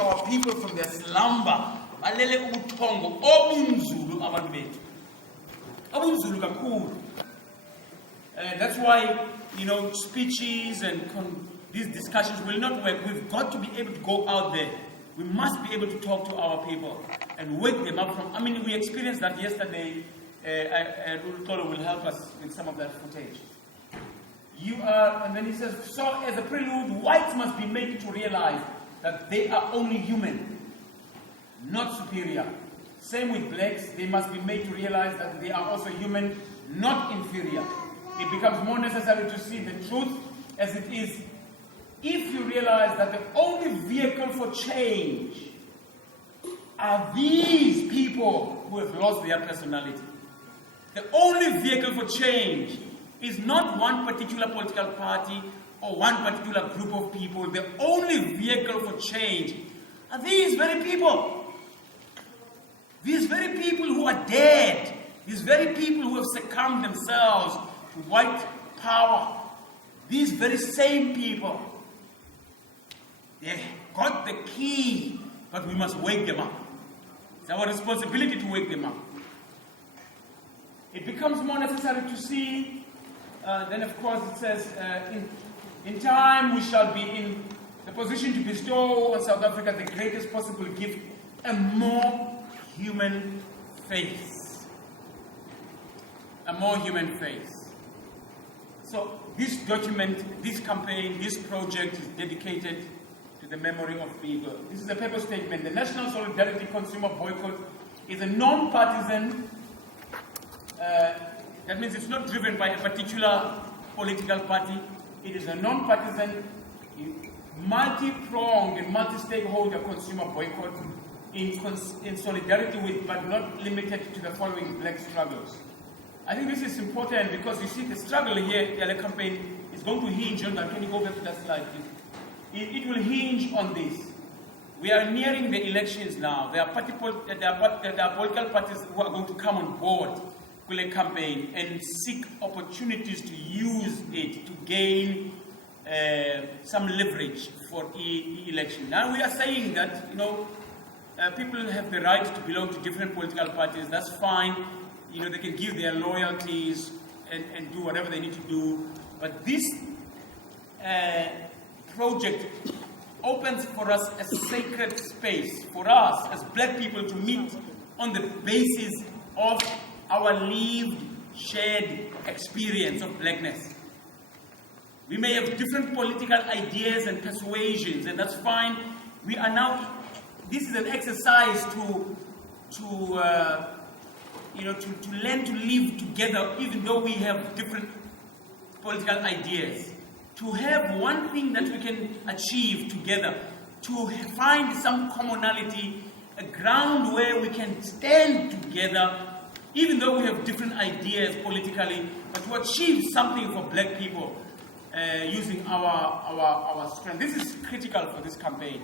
our people from their slumber. Balele ubuthongo obunzulu abantu bethu. Obunzulu kakhulu. That's why, speeches and these discussions will not work. We've got to be able to go out there. We must be able to talk to our people and wake them up from. We experienced that yesterday. Xola will help us with some of that footage. And then he says, so as a prelude, whites must be made to realize that they are only human, not superior. Same with blacks, they must be made to realize that they are also human, not inferior. It becomes more necessary to see the truth as it is if you realize that the only vehicle for change are these people who have lost their personality. The only vehicle for change is not one particular political party or one particular group of people. The only vehicle for change are these very people. These very people who are dead. These very people who have succumbed themselves to white power. These very same people. They got the key, but we must wake them up. It's our responsibility to wake them up. It becomes more necessary to see, then of course it says, in time we shall be in the position to bestow on South Africa the greatest possible gift, a more human face. A more human face. So this document, this campaign, this project is dedicated to the memory of people. This is a paper statement. The National Solidarity Consumer Boycott is a non-partisan, that means it's not driven by a particular political party. It is a non-partisan, multi-pronged and multi-stakeholder consumer boycott in solidarity with, but not limited to, the following black struggles. I think this is important because you see the struggle here, the campaign is going to hinge on that. Can you go back to that slide, please? It will hinge on this. We are nearing the elections now. There are political parties who are going to come on board with a campaign and seek opportunities to use it to gain some leverage for election. Now we are saying that people have the right to belong to different political parties. That's fine. They can give their loyalties and do whatever they need to do. But this project opens for us a sacred space for us as black people to meet on the basis of our lived, shared experience of blackness. We may have different political ideas and persuasions, and that's fine. We are now, this is an exercise to learn to live together, even though we have different political ideas. To have one thing that we can achieve together, to find some commonality, a ground where we can stand together, even though we have different ideas politically, but to achieve something for black people using our strength. This is critical for this campaign.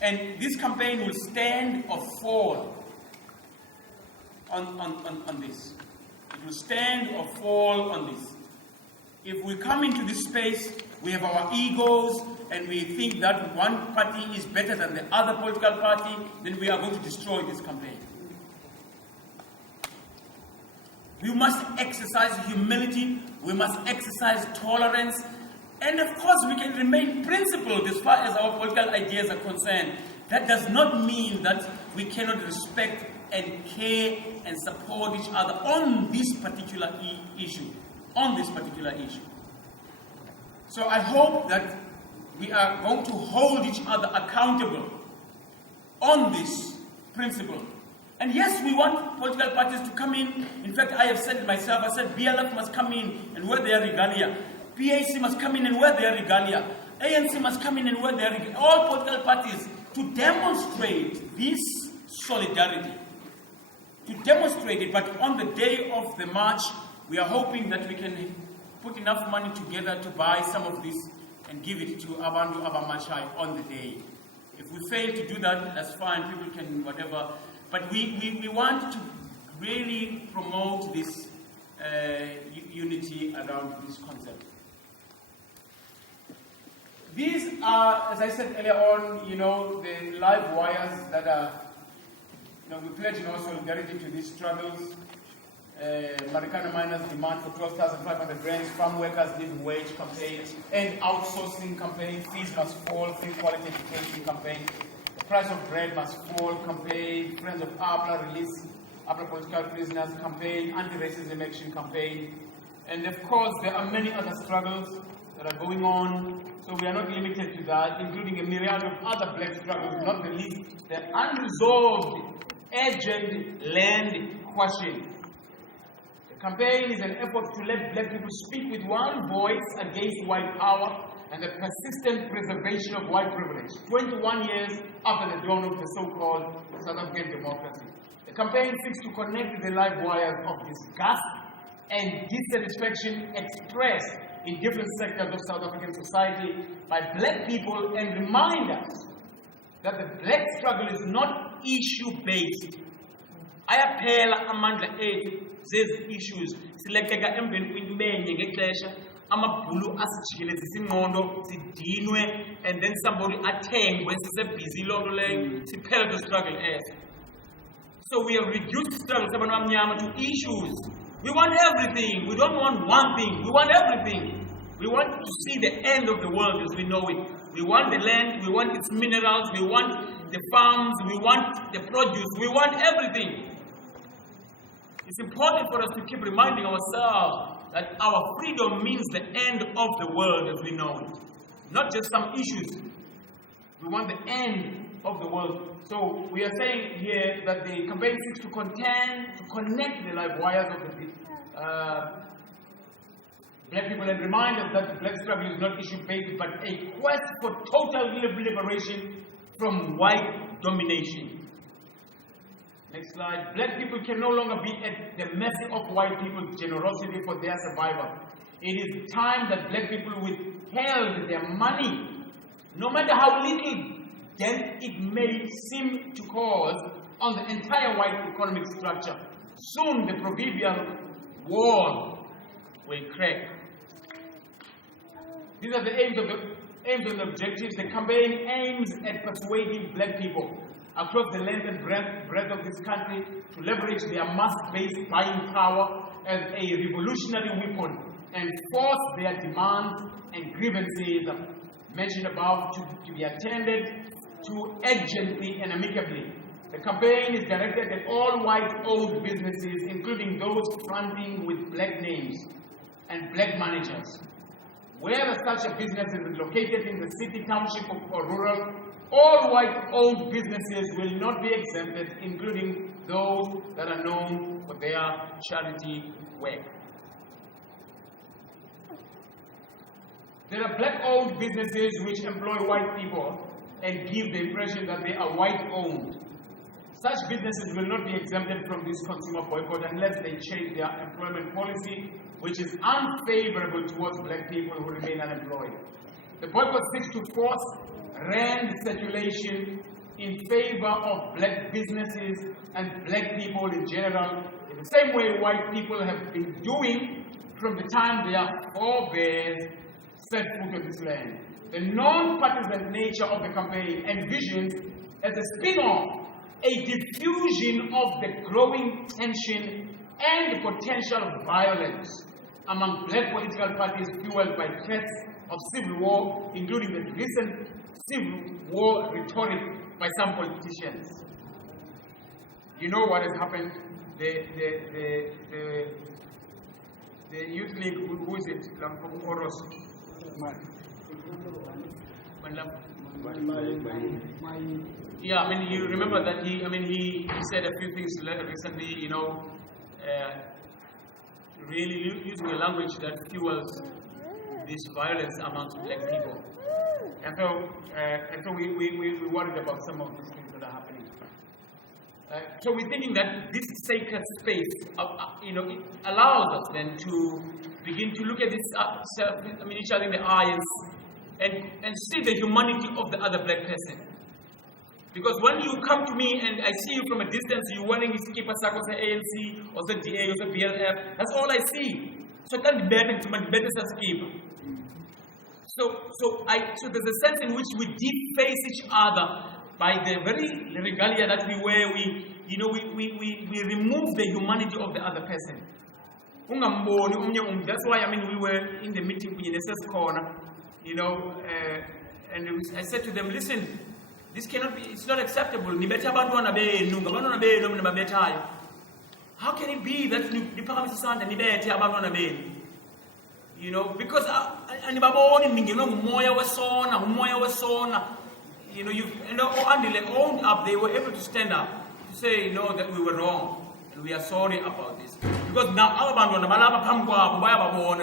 And this campaign will stand or fall on this. It will stand or fall on this. If we come into this space, we have our egos, and we think that one party is better than the other political party, then we are going to destroy this campaign. We must exercise humility, we must exercise tolerance, and of course we can remain principled as far as our political ideas are concerned. That does not mean that we cannot respect and care and support each other on this particular issue. So I hope that we are going to hold each other accountable on this principle. And yes, we want political parties to come in. In fact, I have said it myself. I said BLF must come in and wear their regalia. PAC must come in and wear their regalia. ANC must come in and wear their regalia. All political parties to demonstrate this solidarity. To demonstrate it, but on the day of the march, we are hoping that we can put enough money together to buy some of this and give it to Abantu Abamachai on the day. If we fail to do that, that's fine, people can whatever. But we want to really promote this unity around this concept. These are, as I said earlier on, the live wires that are, we're pledging our solidarity to these struggles. Marikana miners demand for 12,500 rands, farm workers living wage campaign, and outsourcing campaign, fees must fall, free quality education campaign, the price of bread must fall campaign, Friends of APLA release APLA political prisoners campaign, anti-racism action campaign, and of course there are many other struggles that are going on, so we are not limited to that, including a myriad of other black struggles, not the least the unresolved, urgent land question. The campaign is an effort to let black people speak with one voice against white power and the persistent preservation of white privilege, 21 years after the dawn of the so-called South African democracy. The campaign seeks to connect the live wires of disgust and dissatisfaction expressed in different sectors of South African society by black people and remind us that the black struggle is not issue-based. Ayaphela amandla ethu zezi issues sileqeka emveni kwinto benye ngexesha amabhulu asijikeleza isingqondo sidinwe and then somebody athengwe sisebhizi lonto leyo siphele to struggle as. So we have reduced struggle sabantu abamnyama to issues. We want everything. We don't want one thing. We want everything. We want to see the end of the world as we know it. We want the land, we want its minerals, we want the farms, we want the produce, we want everything. It's important for us to keep reminding ourselves that our freedom means the end of the world as we know it. Not just some issues. We want the end of the world. So we are saying here that the campaign seeks to connect the live wires of the black people and remind us that the black struggle is not issue-based but a quest for total liberation from white domination. Next slide. Black people can no longer be at the mercy of white people's generosity for their survival. It is time that black people withheld their money, no matter how little dent it may seem to cause on the entire white economic structure. Soon the proverbial wall will crack. These are the aims and objectives. The campaign aims at persuading black people across the length and breadth of this country to leverage their mass-based buying power as a revolutionary weapon and force their demands and grievances mentioned above to be attended to urgently and amicably. The campaign is directed at all white-owned businesses, including those fronting with black names and black managers. Where such a business is located in the city, township, or rural, all white-owned businesses will not be exempted, including those that are known for their charity work. There are black-owned businesses which employ white people and give the impression that they are white-owned. Such businesses will not be exempted from this consumer boycott unless they change their employment policy, which is unfavorable towards black people who remain unemployed. The boycott seeks to force rand circulation in favor of black businesses and black people in general, in the same way white people have been doing from the time their forebears set foot on this land. The non-partisan nature of the campaign envisions as a spin-off a diffusion of the growing tension and potential violence among black political parties fueled by threats of civil war, including the recent civil war rhetoric by some politicians. You know what has happened? The youth league, who is it? From Oros. Yeah, I mean, you remember that he said a few things recently, really using a language that fuels this violence amongst black people. And so we worried about some of these things that are happening. So we're thinking that this sacred space, it allows us then to begin to look at this, each other in the eyes and see the humanity of the other black person. Because when you come to me and I see you from a distance, you're wearing this keeper sako sa ANC or sa DA or sa BLF, that's all I see. So I can't debate and skip. So there's a sense in which we deface each other by the very regalia that we wear. We remove the humanity of the other person. That's why we were in the meeting with Ps Corner, and I said to them, listen, this cannot be. It's not acceptable. How can it be that because owned up, they were able to stand up to say that we were wrong and we are sorry about this. Because now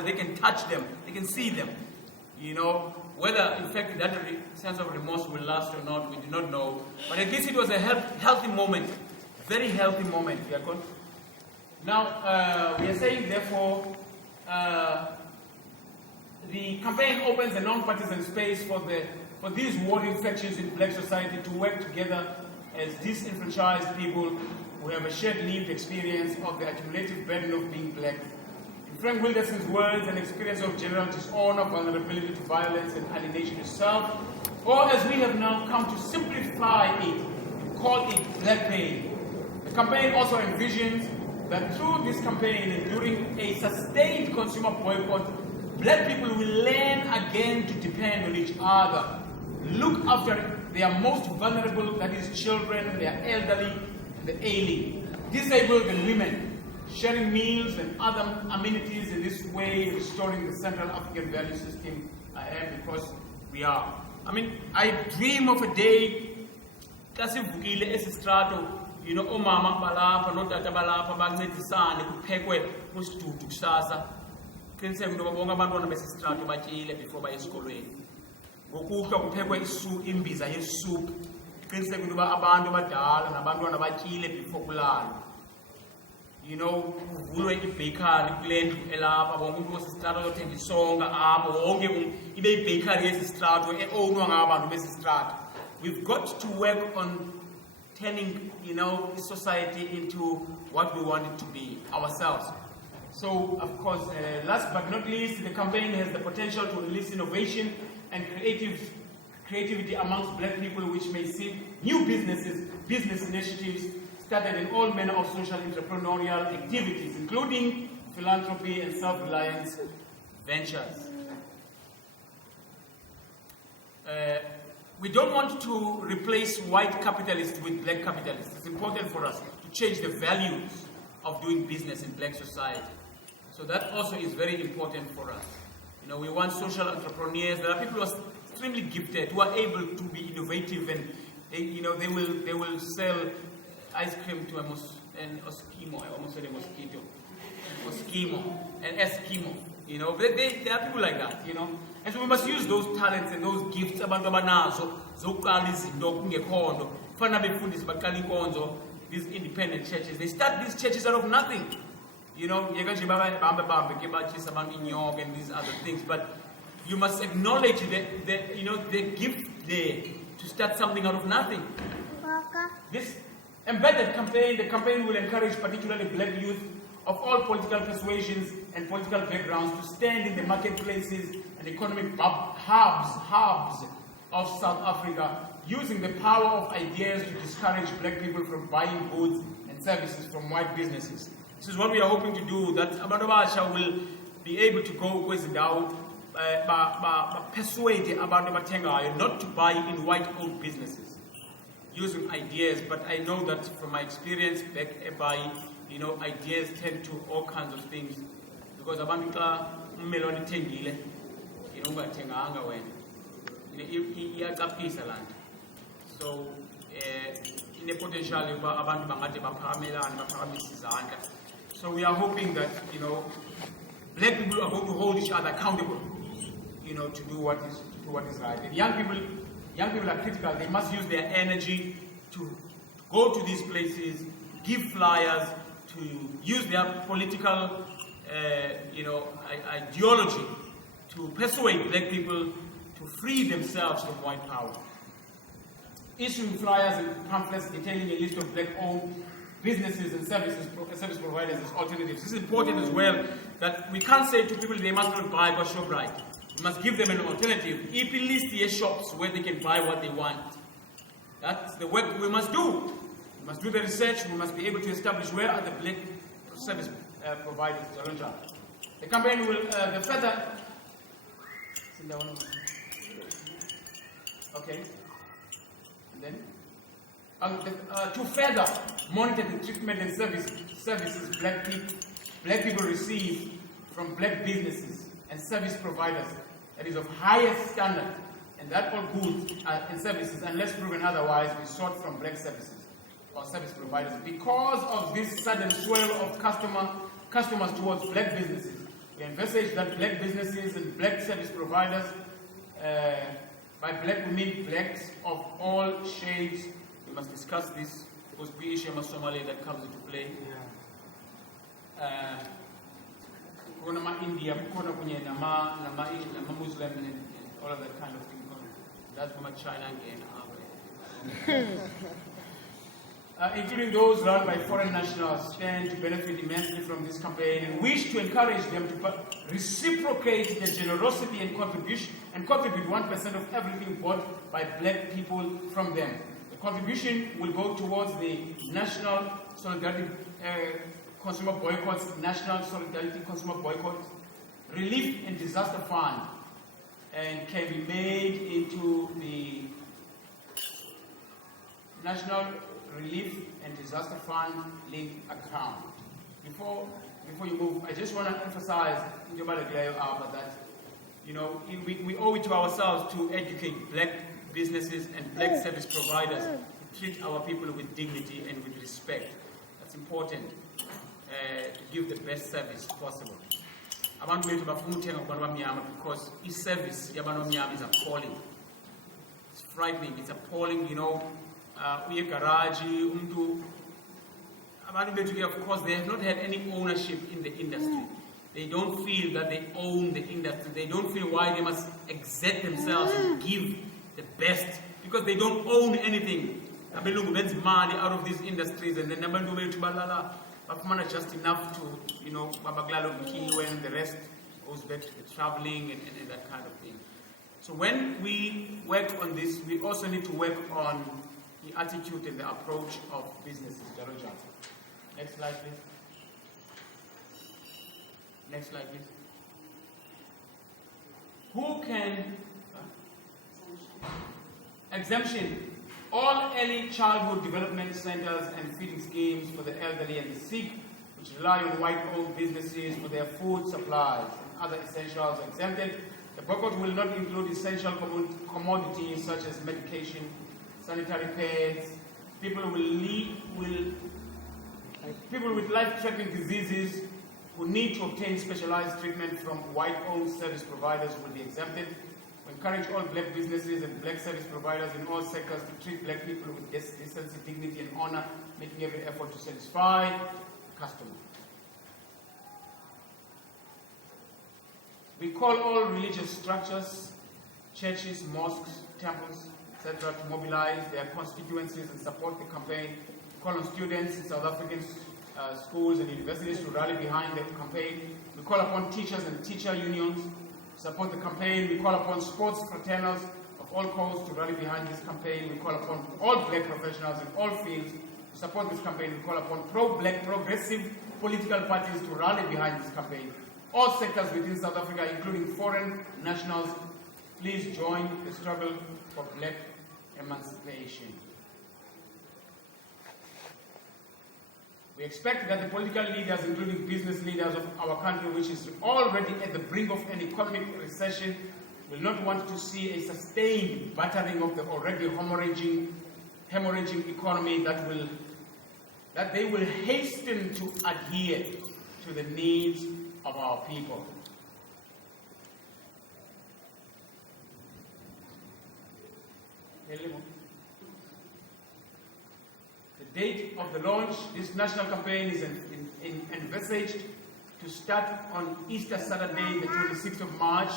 they can touch them, they can see them. Whether in fact that sense of remorse will last or not, we do not know. But at least it was a healthy moment, very healthy moment. We are going. Now we are saying, therefore, the campaign opens a non-partisan space for these warring factions in black society to work together as disenfranchised people who have a shared lived experience of the accumulative burden of being black. In Frank Wilderson's words, an experience of general dishonor, vulnerability to violence and alienation itself, or as we have now come to simplify it, call it black pain. The campaign also envisions that through this campaign and during a sustained consumer boycott, black people will learn again to depend on each other, look after their most vulnerable, that is children, their elderly, and the ailing, disabled and women, sharing meals and other amenities, in this way restoring the Central African value system I am, because we are. I dream of a day, kasivukile esistrato, omama balapha notata balapha bancedisane kuphekwe kusitutu kusasa. Qiniseka into bonke abantwana besistrato batyile before baye esikolweni. Ngokuhlwa kuphekwe imbiza yesoup. Qiniseka into abantu abadala nabantwana batyile before kulalwe. Kuvulwe i-bakery kule ndlu elapha, bonke umuntu wesistrato azothenga isonka apho, wonke ibe i-bakery yesistrato e-ownwa ngabantu besistrato. We've got to work on turning, society into what we want it to be, ourselves. So, of course, last but not least, the campaign has the potential to release innovation and creativity amongst black people, which may seek new business initiatives started in all manner of social entrepreneurial activities, including philanthropy and self-reliance ventures. We don't want to replace white capitalists with black capitalists. It's important for us to change the values of doing business in black society. So that also is very important for us. We want social entrepreneurs. There are people who are extremely gifted, who are able to be innovative, and they will sell ice cream to an Eskimo. I almost said a mosquito. An Eskimo. There are people like that. And so we must use those talents and those gifts. Abantu abanazo zokuqala izinto kungekhondo. Fana befundisi baqala inkonzo. These independent churches, they start these churches out of nothing. And these other things, but you must acknowledge the gift there to start something out of nothing. This embedded campaign, the campaign will encourage particularly black youth of all political persuasions and political backgrounds to stand in the marketplaces and economic hubs of South Africa, using the power of ideas to discourage black people from buying goods and services from white businesses. This is what we are hoping to do, that abantu abasha will be able to go kwezindawo persuade abantu abathengayo not to buy in white-owned businesses, using ideas. But I know that from my experience back by, ideas tend to all kinds of things, because abantu xa umelwane ithengile, ungathenganga wena, iyacaphisa laa nto. So ine-potential yokuba abantu bangade baphakamelane, baphakamise izandla. So we are hoping that, black people are going to hold each other accountable, to do what is right. And young people are critical. They must use their energy to go to these places, give flyers, to use their political, ideology to persuade black people to free themselves from white power. Issuing flyers and pamphlets detailing a list of black-owned businesses and service providers as alternatives. This is important as well, that we can't say to people they must not buy by ShopRite. We must give them an alternative. If we list the shops where they can buy what they want, that's the work we must do. We must do the research. We must be able to establish where are the black service providers. The campaign will the further. Okay. And then to further monitor the treatment and services black people receive from black businesses and service providers that is of highest standard, and that all goods and services, unless proven otherwise, be sought from black services or service providers. Because of this sudden swell of customers towards black businesses, we envisage that black businesses and black service providers, by black we mean blacks of all shades. We must discuss this because the issue of Somalia that comes into play. India, Muslim, and all of that kind of thing. That's from China again. Including those run by foreign nationals, stand to benefit immensely from this campaign and wish to encourage them to reciprocate the generosity and contribute 1% of everything bought by black people from them. The contribution will go towards the National Solidarity Consumer Boycotts, National Solidarity Consumer Boycott, Relief and Disaster Fund, and can be made into the National Relief and Disaster Fund link account. Before you move, I just want to emphasize that we owe it to ourselves to educate black businesses and black service providers to treat our people with dignity and with respect. That's important. Give the best service possible. Abantu bethu bafuna uthenga kubantu bamnyama because i-service yabantu bamnyama is appalling. It's frightening. It's appalling. Uye garage, abantu bethu, of course, they have not had any ownership in the industry. They don't feel that they own the industry. They don't feel why they must exert themselves and give the best because they don't own anything. Abelungu makes money out of these industries, and then abantu bethu balala bafumana just enough to, babaglalo kiwe, and the rest goes back to the traveling and that kind of thing. So when we work on this, we also need to work on the attitude and the approach of businesses. Next slide, please. Next slide, please. Who can exemption? All early childhood development centers and feeding schemes for the elderly and the sick, which rely on white-owned businesses for their food supplies and other essentials, are exempted. The boycott will not include essential commodities such as medication, sanitary pads. People with life-threatening diseases who need to obtain specialized treatment from white-owned service providers will be exempted. We encourage all black businesses and black service providers in all sectors to treat black people with decency, dignity, and honor, making every effort to satisfy the customer. We call all religious structures, churches, mosques, temples, etc., to mobilize their constituencies and support the campaign. We call on students in South African schools and universities to rally behind the campaign. We call upon teachers and teacher unions to support the campaign. We call upon sports fraternals of all codes to rally behind this campaign. We call upon all black professionals in all fields to support this campaign. We call upon pro-black progressive political parties to rally behind this campaign. All sectors within South Africa, including foreign nationals, please join the struggle for black emancipation. We expect that the political leaders, including business leaders of our country, which is already at the brink of an economic recession, will not want to see a sustained battering of the already hemorrhaging economy, that they will hasten to adhere to the needs of our people. The date of the launch, this national campaign is envisaged to start on Easter Saturday, the 26th of March,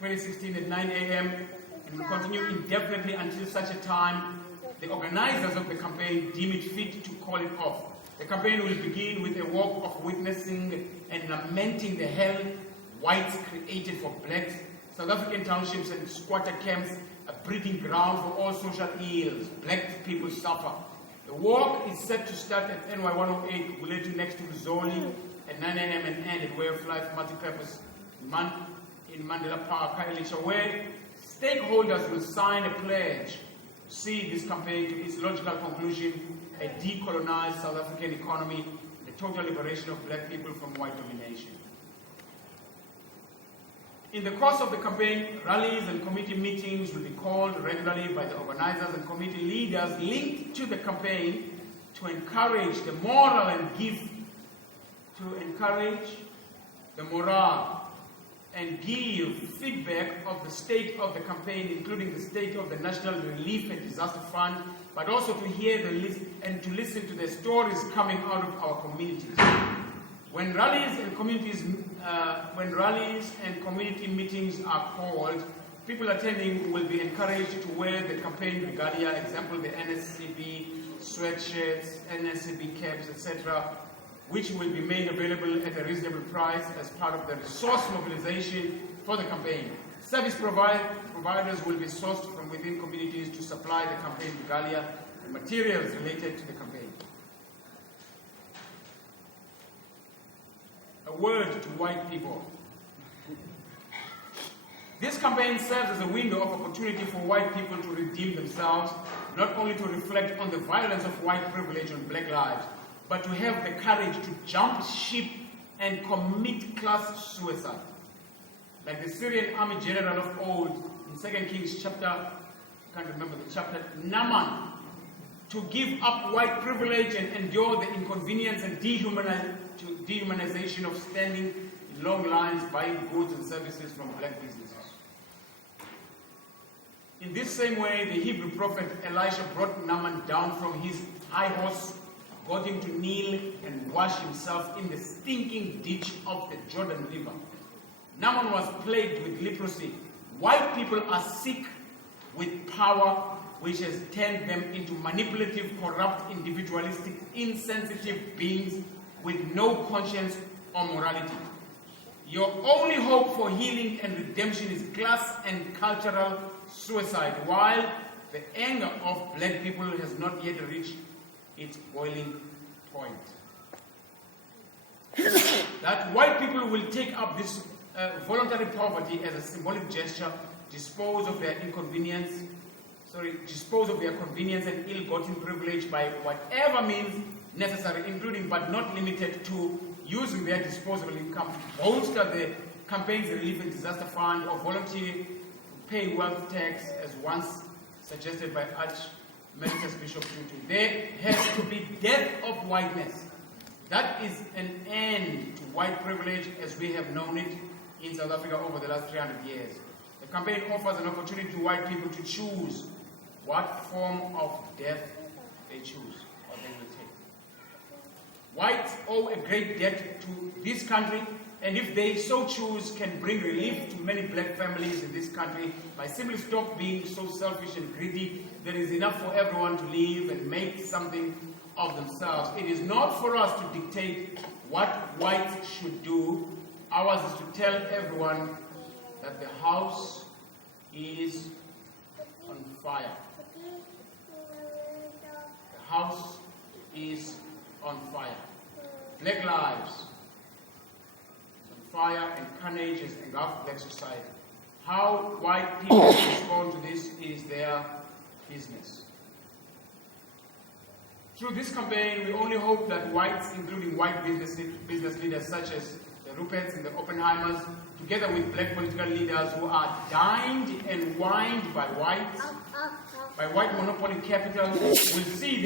2016 at 9 a.m. and will continue indefinitely until such a time the organizers of the campaign deem it fit to call it off. The campaign will begin with a walk of witnessing and lamenting the hell whites created for blacks South African townships and squatter camps a breeding ground for all social ills. Black people suffer. The walk is set to start at NY 108, Guletu next to Zoli at 9 a.m. and end at Way of Life Multipurpose in Mandela Park, Khayelitsha, where stakeholders will sign a pledge to see this campaign to its logical conclusion, a decolonized South African economy, the total liberation of black people from white domination. In the course of the campaign, rallies and committee meetings will be called regularly by the organizers and committee leaders linked to the campaign to encourage the morale and give feedback of the state of the campaign, including the state of the National Relief and Disaster Fund, but also to hear the list and to listen to the stories coming out of our communities. When rallies and community meetings are called, people attending will be encouraged to wear the campaign regalia, example the NSCB sweatshirts, NSCB caps, etc., which will be made available at a reasonable price as part of the resource mobilization for the campaign. Service providers will be sourced from within communities to supply the campaign regalia and materials related to the campaign. A word to white people. This campaign serves as a window of opportunity for white people to redeem themselves, not only to reflect on the violence of white privilege on black lives, but to have the courage to jump ship and commit class suicide. Like the Syrian army general of old in 2 Kings chapter, I can't remember the chapter, Naaman, to give up white privilege and endure the inconvenience and dehumanization of standing in long lines buying goods and services from black businesses. In this same way, the Hebrew prophet Elisha brought Naaman down from his high horse, got him to kneel and wash himself in the stinking ditch of the Jordan River. Naaman was plagued with leprosy. White people are sick with power, which has turned them into manipulative, corrupt, individualistic, insensitive beings with no conscience or morality. Your only hope for healing and redemption is class and cultural suicide, while the anger of black people has not yet reached its boiling point. That white people will take up this voluntary poverty as a symbolic gesture, dispose of their convenience and ill-gotten privilege by whatever means necessary, including but not limited to using their disposable income to bolster the campaign's relief and disaster fund or volunteer to pay wealth tax, as once suggested by Archemeritus Bishop Tutu. There has to be death of whiteness. That is an end to white privilege as we have known it in South Africa over the last 300 years. The campaign offers an opportunity to white people to choose what form of death they choose or they will take. Whites owe a great debt to this country, and if they so choose, can bring relief to many black families in this country by simply stop being so selfish and greedy. There is enough for everyone to live and make something of themselves. It is not for us to dictate what whites should do. Ours is to tell everyone that the house is on fire. The house is on fire. Black lives is on fire, and carnage has engulfed black society. How white people respond to this is their business. Through this campaign, we only hope that whites, including white business leaders such as the Ruperts and the Oppenheimers, together with black political leaders who are dined and wined by white monopoly capital, will see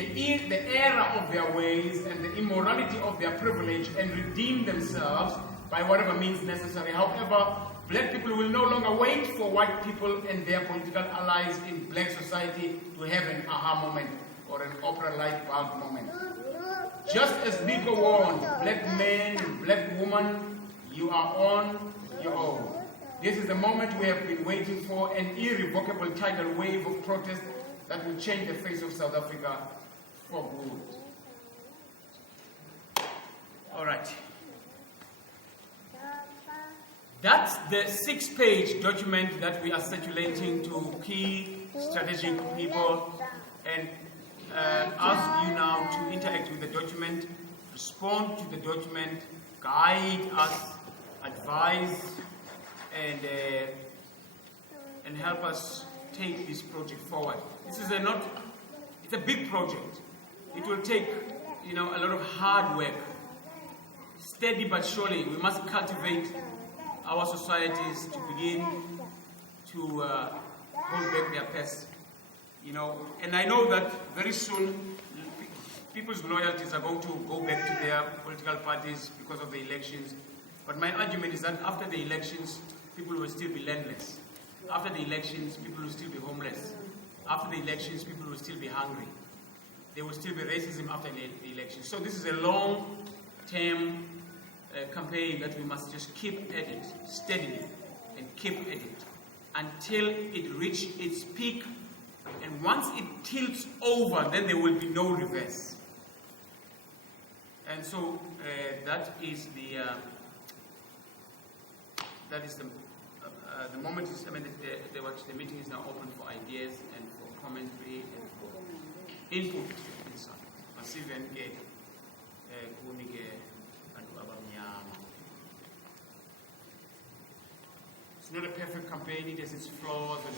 the error of their ways and the immorality of their privilege and redeem themselves by whatever means necessary. However, black people will no longer wait for white people and their political allies in black society to have an aha moment or an opera light bulb moment. Just as Biko warned black men and black women, you are on your own. This is the moment we have been waiting for, an irrevocable tidal wave of protest that will change the face of South Africa for good. All right. That's the 6-page document that we are circulating to key strategic people, and ask you now to interact with the document, respond to the document, guide us, advise, and help us take this project forward. This is it's a big project. It will take, a lot of hard work. Steady but surely, we must cultivate our societies to begin to hold back their pests. And I know that very soon people's loyalties are going to go back to their political parties because of the elections. But my argument is that after the elections, people will still be landless. After the elections, people will still be homeless. After the elections, people will still be hungry. There will still be racism after the elections. So this is a long-term campaign that we must just keep at it steadily and keep at it until it reaches its peak. And once it tilts over, then there will be no reverse. And so that is the moment. The meeting is now open for ideas and for commentary and for input. It's not a perfect campaign. It has its flaws and